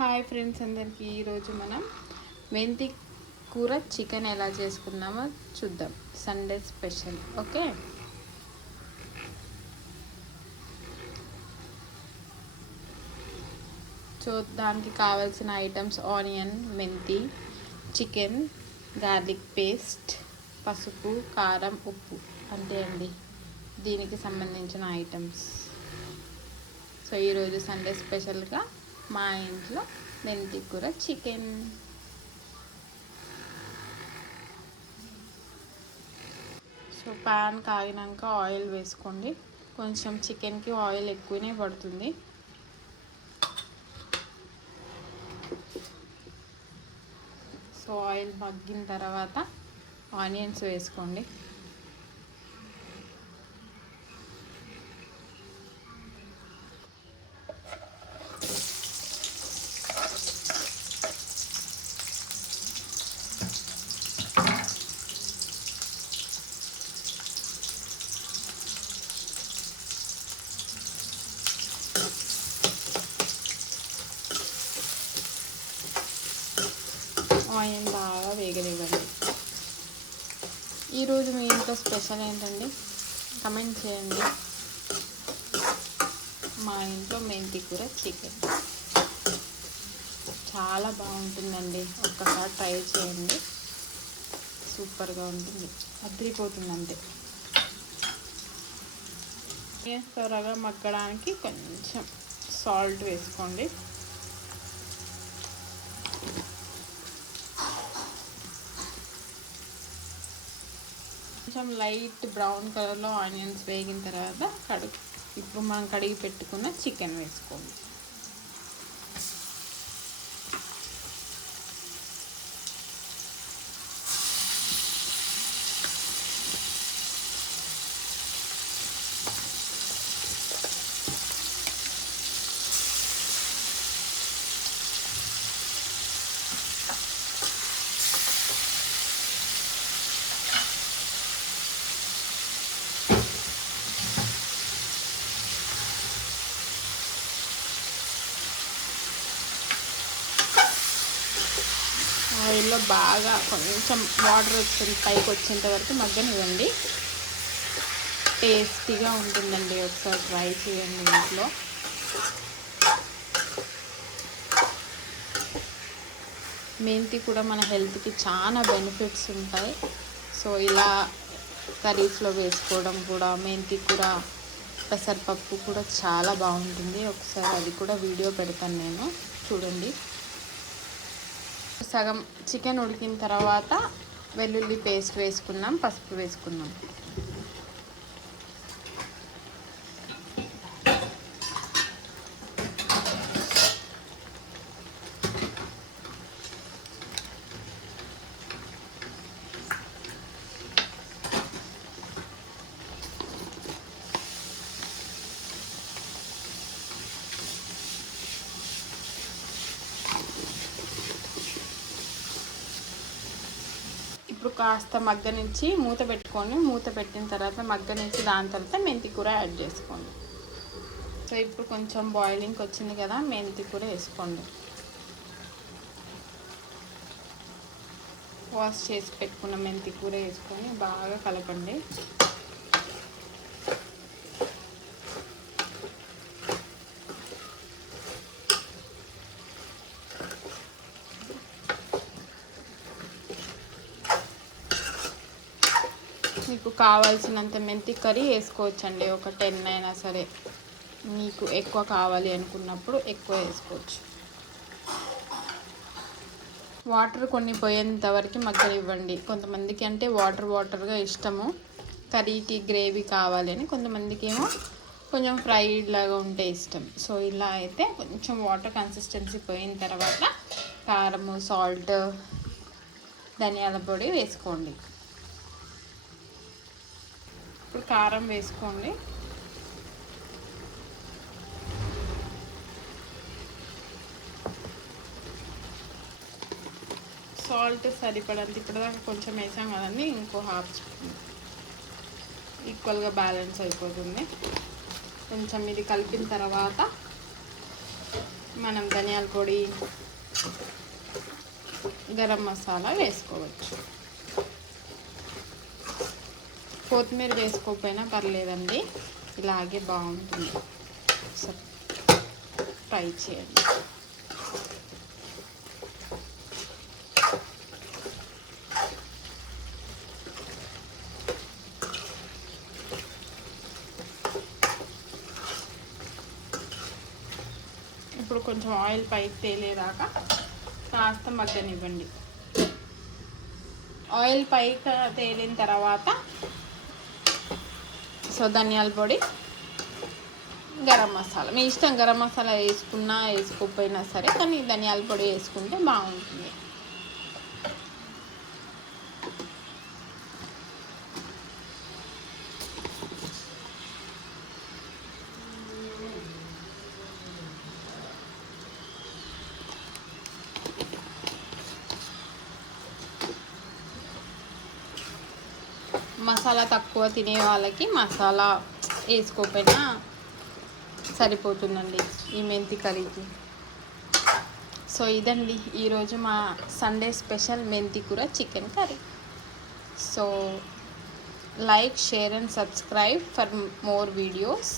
Hi friends అందరికీ ఈరోజు మనం మెంతి కూర చికెన్ ఎలా చేసుకుందామో చూద్దాం. Sunday special. ఓకే, సో దానికి కావాల్సిన ఐటమ్స్ ఆనియన్, మెంతి, చికెన్, గార్లిక్ పేస్ట్, పసుపు, కారం, ఉప్పు అంతే అండి దీనికి సంబంధించిన ఐటమ్స్. సో ఈరోజు సండే స్పెషల్గా మా ఇంట్లో మెంతి కూర చికెన్. సో పాన్ కాగినాక ఆయిల్ వేసుకోండి. కొంచెం చికెన్కి ఆయిల్ ఎక్కువనే పడుతుంది. సో ఆయిల్ మగ్గిన తర్వాత ఆనియన్స్ వేసుకోండి. ఆనియన్ బాగా వేగనివ్వండి. ఈరోజు మీ ఇంట్లో స్పెషల్ ఏంటండి? కమెంట్ చేయండి. మా ఇంట్లో మెంతి కూర చికెన్ చాలా బాగుంటుందండి. ఒక్కసారి ట్రై చేయండి, సూపర్గా ఉంటుంది, అదిరిపోతుంది అంతే. త్వరగా మగ్గడానికి కొంచెం సాల్ట్ వేసుకోండి. కొంచెం లైట్ బ్రౌన్ కలర్లో ఆనియన్స్ వేగిన తర్వాత ఇప్పుడు మనం కడిగి పెట్టుకున్న చికెన్ వేసుకోండి. ఆయిల్లో బాగా కొంచెం వాటర్ వచ్చింది పైకి వచ్చేంత వరకు మగ్గనివ్వండి. టేస్టీగా ఉంటుందండి, ఒకసారి ట్రై చేయండి ఇంట్లో. మెంతి కూడా మన హెల్త్కి చాలా బెనిఫిట్స్ ఉంటాయి. సో ఇలా కర్రీస్లో వేసుకోవడం కూడా, మెంతి కూర పెసరపప్పు కూడా చాలా బాగుంటుంది. ఒకసారి అది కూడా వీడియో పెడతాను నేను, చూడండి. సగం చికెన్ ఉడికిన తర్వాత వెల్లుల్లి పేస్ట్ వేసుకున్నాం, పసుపు వేసుకున్నాం. ఇప్పుడు కాస్త మగ్గనించి మూత పెట్టుకొని, మూత పెట్టిన తర్వాత మగ్గనించి దాని తర్వాత మెంతి కూర యాడ్ చేసుకోండి. సో ఇప్పుడు కొంచెం బాయిలింగ్కి వచ్చింది కదా, మెంతి కూర వేసుకోండి. వాష్ చేసి పెట్టుకున్న మెంతి కూర వేసుకొని బాగా కలపండి. మీకు కావాల్సినంత మెంతి కర్రీ వేసుకోవచ్చండి, ఒక 10 అయినా సరే. మీకు ఎక్కువ కావాలి అనుకున్నప్పుడు ఎక్కువ వేసుకోవచ్చు. వాటర్ కొన్ని పోయేంత వరకు మగ్గనివ్వండి. కొంతమందికి అంటే వాటర్గా ఇష్టము, కర్రీకి గ్రేవీ కావాలి అని. కొంతమందికి ఏమో కొంచెం ఫ్రైడ్ లాగా ఉంటే ఇష్టం. సో ఇలా అయితే కొంచెం వాటర్ కన్సిస్టెన్సీ పోయిన తర్వాత కారము, సాల్ట్, ధనియాల పొడి వేసుకోండి. ఇప్పుడు కారం వేసుకోండి. సాల్ట్ సరిపడంత, ఇప్పటిదాకా కొంచెం వేసాం కదండి, ఇంకో హాఫ్ స్పూన్ ఈక్వల్గా బ్యాలెన్స్ అయిపోతుంది. కొంచెం ఇది కలిపిన తర్వాత మనం ధనియాల పొడి, గరం మసాలా వేసుకోవచ్చు. కొత్తిమీర వేసుకోకపోయినా పర్లేదండి, ఇలాగే బాగుంటుంది. సో ట్రై చేయండి. ఇప్పుడు కొంచెం ఆయిల్ పైకి తేలేదాకా కాస్త మగ్గనివ్వండి. ఆయిల్ పైకి తేలిన తర్వాత సో ధనియాల పొడి, గరం మసాలా మీ ఇష్టం, గరం మసాలా వేసుకున్నా వేసుకోకపోయినా సరే, కానీ ధనియాల పొడి వేసుకుంటే బాగుంటుంది. మసాలా తక్కువ తినే వాళ్ళకి మసాలా వేసుకోకపోయినా సరిపోతుందండి ఈ మెంతి కర్రీకి. సో ఇదండి ఈరోజు మా సండే స్పెషల్ మెంతి కూర chicken curry. So like, share and subscribe for more videos.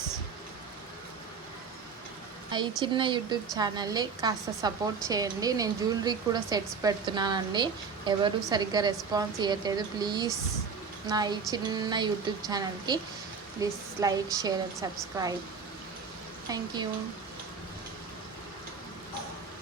ఈ చిన్న యూట్యూబ్ ఛానల్ని కాస్త సపోర్ట్ చేయండి. నేను జ్యువెలరీ కూడా సెట్స్ పెడుతున్నానండి, ఎవరు సరిగ్గా రెస్పాన్స్ ఇవ్వట్లేదు. ప్లీజ్ నా ఈ చిన్న యూట్యూబ్ ఛానల్కి please like, share and subscribe. Thank you.